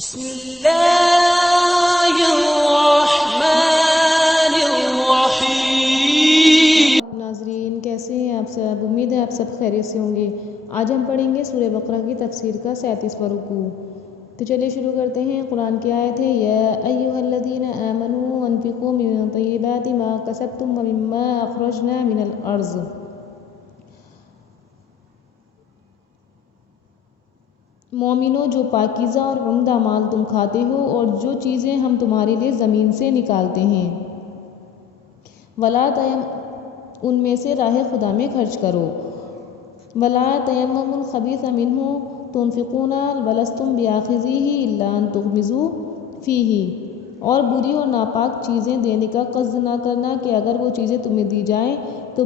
بسم اللہ الرحمن الرحیم۔ ناظرین کیسے ہیں آپ سب؟ امید ہے آپ سب خیریت سے ہوں گے۔ آج ہم پڑھیں گے سورہ بقرہ کی تفسیر کا 37واں رکوع۔ تو چلیے شروع کرتے ہیں۔ قرآن کی آیت ہے یا ایھا الذین آمنوا انفقوا من طیبات ما کسبتم ومما اخرجنا من الارض۔ مومنو، جو پاکیزہ اور عمدہ مال تم کھاتے ہو اور جو چیزیں ہم تمہارے لیے زمین سے نکالتے ہیں، ان میں سے راہ خدا میں خرچ کرو۔ ولا تیمموا الخبیث منہ تنفقون ولستم بآخذیہ الا ان تغمضوا فیہ، اور بری اور ناپاک چیزیں دینے کا قصد نہ کرنا کہ اگر وہ چیزیں تمہیں دی جائیں تو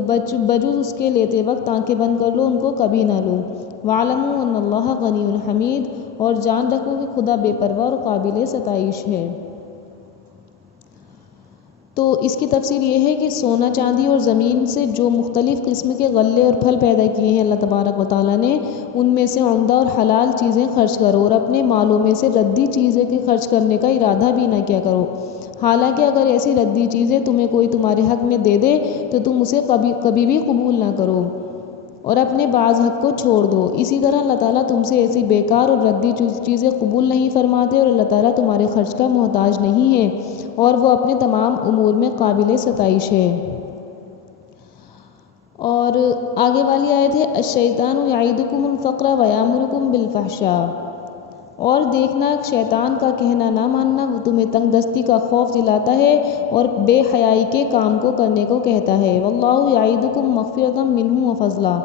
بجز اس کے لیتے وقت آنکھیں بند کر لو، ان کو کبھی نہ لو۔ وَاعْلَمُوا أَنَّ اللَّهَ غَنِيٌّ حَمِيدٌ، اور جان رکھو کہ خدا بے پرواہ اور قابل ستائش ہے۔ تو اس کی تفسیر یہ ہے کہ سونا چاندی اور زمین سے جو مختلف قسم کے غلے اور پھل پیدا کیے ہیں اللہ تبارک و تعالیٰ نے، ان میں سے عمدہ اور حلال چیزیں خرچ کرو، اور اپنے مالوں میں سے ردی چیزیں خرچ کرنے کا ارادہ بھی نہ کیا کرو۔ حالانکہ اگر ایسی ردی چیزیں تمہیں کوئی تمہارے حق میں دے دے تو تم اسے کبھی بھی قبول نہ کرو اور اپنے بعض حق کو چھوڑ دو۔ اسی طرح اللہ تعالیٰ تم سے ایسی بیکار اور ردی چیزیں قبول نہیں فرماتے، اور اللہ تعالیٰ تمہارے خرچ کا محتاج نہیں ہے، اور وہ اپنے تمام امور میں قابل ستائش ہے۔ اور آگے والی آیت ہے الشیطان یعدکم الفقر ویامرکم بالفحشاء، اور دیکھنا شیطان کا کہنا نہ ماننا، وہ تمہیں تنگ دستی کا خوف دلاتا ہے اور بے حیائی کے کام کو کرنے کو کہتا ہے۔ واللہ یعدکم مغفرۃ منہ وفضلا،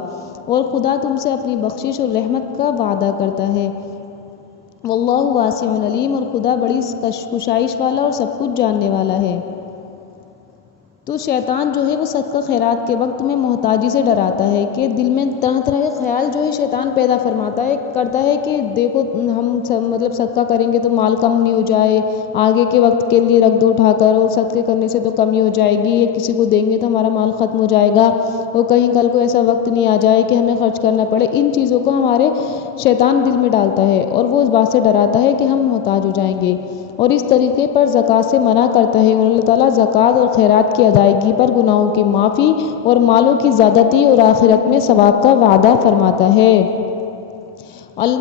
اور خدا تم سے اپنی بخشش اور رحمت کا وعدہ کرتا ہے۔ واللہ واسع علیم، اور خدا بڑی کشائش والا اور سب کچھ جاننے والا ہے۔ تو شیطان جو ہے وہ صدقہ خیرات کے وقت تمہیں محتاجی سے ڈراتا ہے کہ دل میں طرح طرح کے خیال جو ہے شیطان پیدا کرتا ہے کہ دیکھو ہم صدقہ کریں گے تو مال کم نہیں ہو جائے، آگے کے وقت کے لیے رکھ دو اٹھا کر، اور صدقے کرنے سے تو کمی ہو جائے گی، یہ کسی کو دیں گے تو ہمارا مال ختم ہو جائے گا، اور کہیں کل کو ایسا وقت نہیں آ جائے کہ ہمیں خرچ کرنا پڑے۔ ان چیزوں کو ہمارے شیطان دل میں ڈالتا ہے اور وہ اس بات سے ڈراتا ہے کہ ہم محتاج ہو جائیں گے، اور اس طریقے پر زکوٰۃ سے منع کرتا ہے۔ اور اللہ تعالیٰ زکوٰۃ اور خیرات کی ادائیگی پر گناہوں کی معافی اور مالوں کی زیادتی اور آخرت میں ثواب کا وعدہ فرماتا ہے۔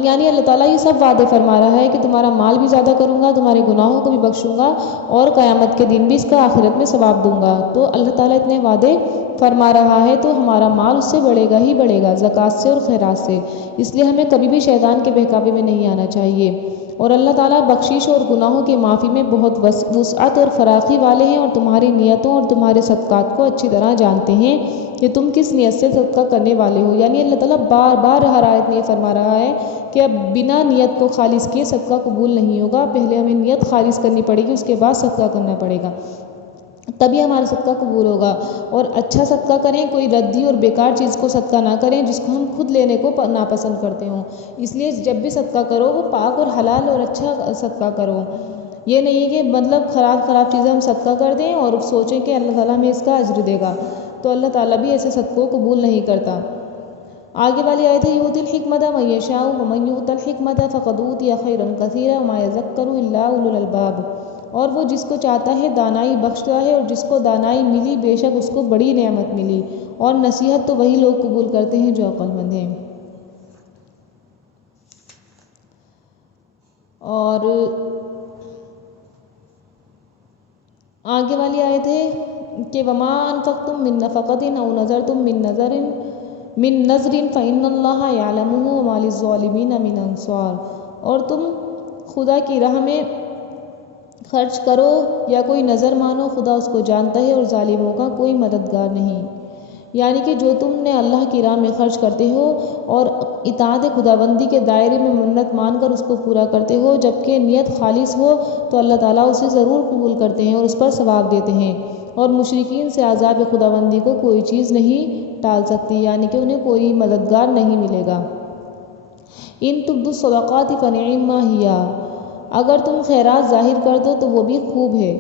یعنی اللہ تعالیٰ یہ سب وعدے فرما رہا ہے کہ تمہارا مال بھی زیادہ کروں گا، تمہارے گناہوں کو بھی بخشوں گا، اور قیامت کے دن بھی اس کا آخرت میں ثواب دوں گا۔ تو اللہ تعالیٰ اتنے وعدے فرما رہا ہے تو ہمارا مال اس سے بڑھے گا ہی بڑھے گا، زکوٰۃ سے اور خیرات سے۔ اس لیے ہمیں کبھی بھی شیطان کے بہکاوے میں نہیں آنا چاہیے۔ اور اللہ تعالیٰ بخشش اور گناہوں کی معافی میں بہت وسعت اور فراخی والے ہیں، اور تمہاری نیتوں اور تمہارے صدقات کو اچھی طرح جانتے ہیں کہ تم کس نیت سے صدقہ کرنے والے ہو۔ یعنی اللہ تعالیٰ بار بار ہر آیت میں یہ فرما رہا ہے کہ اب بنا نیت کو خالص کیے صدقہ قبول نہیں ہوگا، پہلے ہمیں نیت خالص کرنی پڑے گی، اس کے بعد صدقہ کرنا پڑے گا، تبھی ہمارا صدقہ قبول ہوگا۔ اور اچھا صدقہ کریں، کوئی ردی اور بیکار چیز کو صدقہ نہ کریں جس کو ہم خود لینے کو ناپسند کرتے ہوں۔ اس لیے جب بھی صدقہ کرو وہ پاک اور حلال اور اچھا صدقہ کرو، یہ نہیں کہ خراب چیزیں ہم صدقہ کر دیں اور سوچیں کہ اللہ تعالیٰ ہمیں اس کا اجر دے گا، تو اللہ تعالیٰ بھی ایسے صدقوں کو قبول نہیں کرتا۔ آگے والی آیت ہے یؤتی الحکمۃ من یشاء ومن یؤت الحکمۃ فقد اوتی خیرا کثیرا وما یذکر الا اولو الالباب، اور وہ جس کو چاہتا ہے دانائی بخشتا ہے، اور جس کو دانائی ملی بے شک اس کو بڑی نعمت ملی، اور نصیحت تو وہی لوگ قبول کرتے ہیں جو عقل مند ہیں۔ اور آگے والی آیت ہے کہ وما انفقتم من نفقۃ او نذرتم من نذر فإن اللہ یعلمہ وما للظالمین من انصار، اور تم خدا کی راہ میں خرچ کرو یا کوئی نظر مانو، خدا اس کو جانتا ہے اور ظالموں کا کوئی مددگار نہیں۔ یعنی کہ جو تم نے اللہ کی راہ میں خرچ کرتے ہو اور اطاعت خداوندی کے دائرے میں منت مان کر اس کو پورا کرتے ہو، جبکہ نیت خالص ہو، تو اللہ تعالیٰ اسے ضرور قبول کرتے ہیں اور اس پر ثواب دیتے ہیں، اور مشرکین سے عذاب خداوندی کو کوئی چیز نہیں ٹال سکتی، یعنی کہ انہیں کوئی مددگار نہیں ملے گا۔ ان تبدوا الصدقات فنعما ہی، اگر تم خیرات ظاہر کر دو تو وہ بھی خوب ہے۔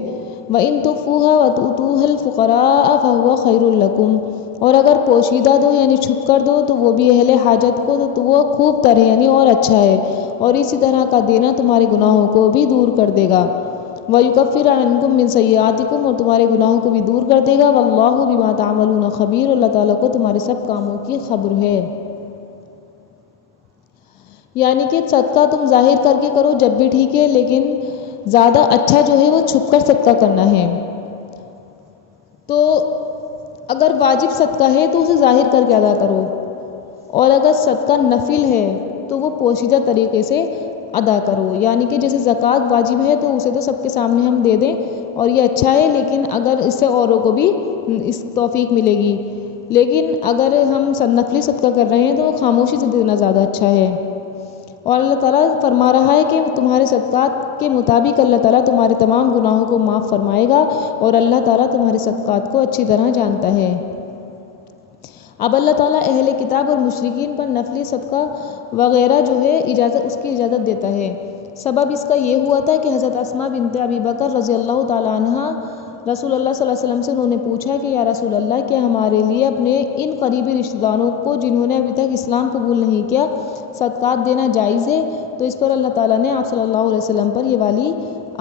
وَإِن تُخْفُوهَا وَتُؤْتُوهَا الْفُقَرَاءَ فَهُوَ خَيْرٌ لَكُمْ، اور اگر پوشیدہ دو یعنی چھپ کر دو تو وہ بھی اہل حاجت کو تو وہ خوب تر ہے، یعنی اور اچھا ہے۔ اور اسی طرح کا دینا تمہارے گناہوں کو بھی دور کر دے گا۔ وَيُكَفِّرُ عَنْكُم مِّن سَيِّئَاتِكُم، اور تمہارے گناہوں کو بھی دور کر دے گا۔ وَاللَّهُ بِمَا تَعْمَلُونَ خَبِيرٌ، اللہ تعالیٰ کو تمہارے سب کاموں کی خبر ہے۔ یعنی کہ صدقہ تم ظاہر کر کے کرو جب بھی ٹھیک ہے، لیکن زیادہ اچھا جو ہے وہ چھپ کر صدقہ کرنا ہے۔ تو اگر واجب صدقہ ہے تو اسے ظاہر کر کے ادا کرو، اور اگر صدقہ نفل ہے تو وہ پوشیدہ طریقے سے ادا کرو۔ یعنی کہ جیسے زکوٰۃ واجب ہے تو اسے تو سب کے سامنے ہم دے دیں اور یہ اچھا ہے، لیکن اگر اس سے اوروں کو بھی اس توفیق ملے گی۔ لیکن اگر ہم نفلی صدقہ کر رہے ہیں تو خاموشی سے دینا زیادہ اچھا ہے۔ اور اللہ تعالیٰ فرما رہا ہے کہ تمہارے صدقات کے مطابق اللہ تعالیٰ تمہارے تمام گناہوں کو معاف فرمائے گا، اور اللہ تعالیٰ تمہارے صدقات کو اچھی طرح جانتا ہے۔ اب اللہ تعالیٰ اہل کتاب اور مشرکین پر نفلی صدقہ وغیرہ جو ہے اس کی اجازت دیتا ہے۔ سبب اس کا یہ ہوا تھا کہ حضرت اسماء بنت ابی بکر رضی اللہ تعالیٰ عنہ رسول اللہ صلی اللہ علیہ وسلم سے انہوں نے پوچھا کہ یا رسول اللہ، کیا ہمارے لیے اپنے ان قریبی رشتہ داروں کو جنہوں نے ابھی تک اسلام قبول نہیں کیا صدقات دینا جائز ہے؟ تو اس پر اللہ تعالیٰ نے آپ صلی اللہ علیہ وسلم پر یہ والی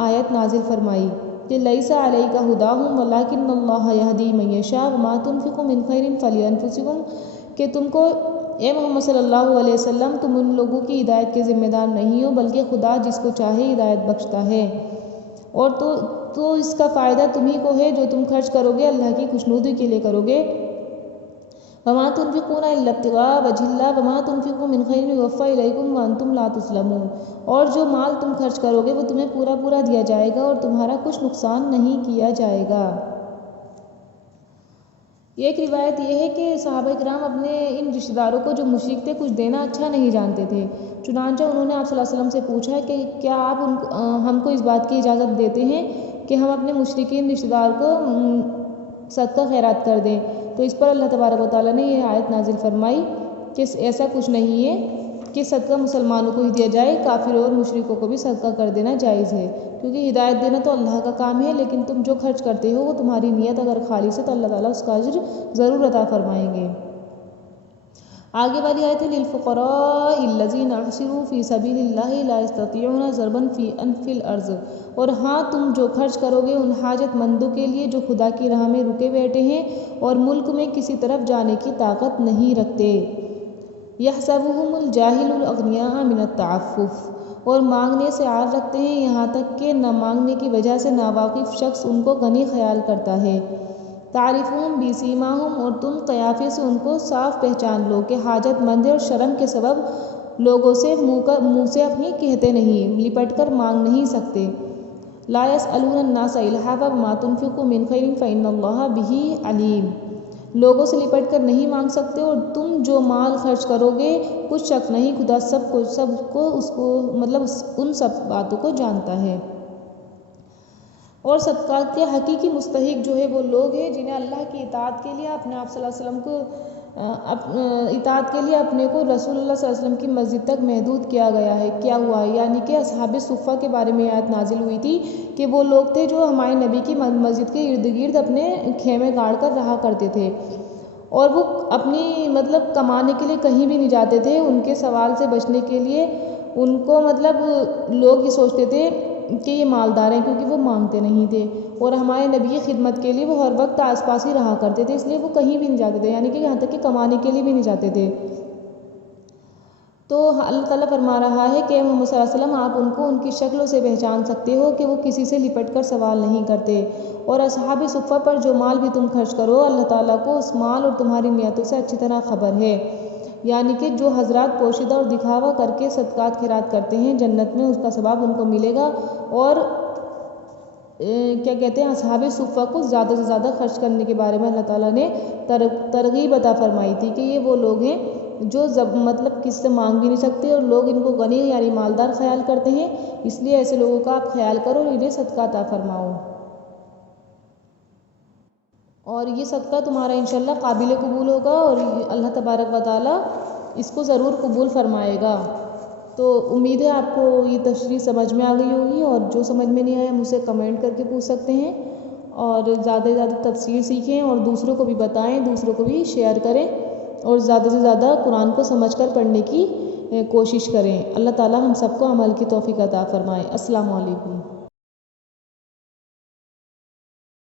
آیت نازل فرمائی کہ لیس علیک ھداھم ولکن اللہ یہدی من یشاء وما تنفقوا من خیر فلانفسکم، کہ تم کو اے محمد صلی اللہ علیہ وسلم تم ان لوگوں کی ہدایت کے ذمہ دار نہیں ہو، بلکہ خدا جس کو چاہے ہدایت بخشتا ہے، اور تو اس کا فائدہ تمہیں کو ہے جو تم خرچ کرو گے اللہ کی خوشنودی کے لیے کرو گے۔ وما تنفقون الا ابتغاء وجه الله وما تنفقوا من خیر یوفى الیکم وانتم لا تظلمون، اور جو مال تم خرچ کرو گے وہ تمہیں پورا پورا دیا جائے گا اور تمہارا کچھ نقصان نہیں کیا جائے گا۔ ایک روایت یہ ہے کہ صحابہ کرام اپنے ان رشتہ داروں کو جو مشرک تھے کچھ دینا اچھا نہیں جانتے تھے، چنانچہ انہوں نے آپ صلی اللہ علیہ وسلم سے پوچھا کہ کیا آپ ہم کو اس بات کی اجازت دیتے ہیں کہ ہم اپنے مشرکین رشتہ دار کو صدقہ خیرات کر دیں؟ تو اس پر اللہ تبارک و تعالیٰ نے یہ آیت نازل فرمائی کہ ایسا کچھ نہیں ہے کہ صدقہ مسلمانوں کو ہی دیا جائے، کافروں اور مشرکوں کو بھی صدقہ کر دینا جائز ہے، کیونکہ ہدایت دینا تو اللہ کا کام ہے، لیکن تم جو خرچ کرتے ہو وہ تمہاری نیت اگر خالص ہے تو اللہ تعالیٰ اس کا اجر ضرور عطا فرمائیں گے۔ آگے والی آیت ہے للفقراء الذین احصروا فی سبیل اللہ لا یستطیعون ضربا فی الارض، اور ہاں تم جو خرچ کرو گے ان حاجت مندوں کے لیے جو خدا کی راہ میں رکے بیٹھے ہیں اور ملک میں کسی طرف جانے کی طاقت نہیں رکھتے۔ یحسبهم الجاہل الاغنیاء من التعفف، اور مانگنے سے عار رکھتے ہیں یہاں تک کہ نہ مانگنے کی وجہ سے ناواقف شخص ان کو غنی خیال کرتا ہے۔ تعرفهم بسیماہم، اور تم قیافے سے ان کو صاف پہچان لو کہ حاجت مند ہے اور شرم کے سبب لوگوں سے منہ سے اپنی کہتے نہیں، لپٹ کر مانگ نہیں سکتے۔ لا یسألون الناس الحافا وما تنفقوا من خیر فإن اللہ بہ علیم، لوگوں سے لپٹ کر نہیں مانگ سکتے، اور تم جو مال خرچ کرو گے کچھ شک نہیں خدا سب کو ان سب باتوں کو جانتا ہے۔ اور صدقات کے حقیقی مستحق جو ہے وہ لوگ ہیں جنہیں اللہ کی اطاعت کے لیے اپنے آپ صلی اللہ علیہ وسلم کو اطاعت کے لیے اپنے کو رسول اللہ صلی اللہ علیہ وسلم کی مسجد تک محدود کیا گیا ہے، کیا ہوا ہے، یعنی کہ اصحاب صفہ کے بارے میں آیت نازل ہوئی تھی کہ وہ لوگ تھے جو ہمارے نبی کی مسجد کے ارد گرد اپنے خیمے گاڑ کر رہا کرتے تھے، اور وہ اپنی کمانے کے لیے کہیں بھی نہیں جاتے تھے۔ ان کے سوال سے بچنے کے لیے ان کو لوگ یہ سوچتے تھے کہ یہ مالدار ہیں کیونکہ وہ مانگتے نہیں تھے، اور ہمارے نبی کی خدمت کے لیے وہ ہر وقت آس پاس ہی رہا کرتے تھے، اس لیے وہ کہیں بھی نہیں جاتے تھے، یعنی کہ یہاں تک کہ کمانے کے لیے بھی نہیں جاتے تھے۔ تو اللہ تعالیٰ فرما رہا ہے کہ محمد صلی اللہ علیہ وسلم آپ ان کو ان کی شکلوں سے پہچان سکتے ہو کہ وہ کسی سے لپٹ کر سوال نہیں کرتے، اور اصحاب صفہ پر جو مال بھی تم خرچ کرو اللہ تعالیٰ کو اس مال اور تمہاری نیتوں سے اچھی طرح خبر ہے۔ یعنی کہ جو حضرات پوشیدہ اور دکھاوا کر کے صدقات خیرات کرتے ہیں جنت میں اس کا ثواب ان کو ملے گا، اور اصحاب صفہ کو زیادہ سے زیادہ خرچ کرنے کے بارے میں اللہ تعالیٰ نے ترغیب عطا فرمائی تھی کہ یہ وہ لوگ ہیں جو کس سے مانگ بھی نہیں سکتے، اور لوگ ان کو غنی یعنی مالدار خیال کرتے ہیں، اس لیے ایسے لوگوں کا آپ خیال کرو اور انہیں صدقہ عطا فرماؤ، اور یہ صدقہ تمہارا انشاءاللہ قابل قبول ہوگا اور اللہ تبارک و تعالیٰ اس کو ضرور قبول فرمائے گا۔ تو امید ہے آپ کو یہ تشریح سمجھ میں آ گئی ہوگی، اور جو سمجھ میں نہیں آیا مجھ سے کمنٹ کر کے پوچھ سکتے ہیں، اور زیادہ سے زیادہ تفسیر سیکھیں اور دوسروں کو بھی بتائیں، دوسروں کو بھی شیئر کریں، اور زیادہ سے زیادہ قرآن کو سمجھ کر پڑھنے کی کوشش کریں۔ اللہ تعالی ہم سب کو عمل کی توفیق عطا فرمائے۔ السلام علیکم۔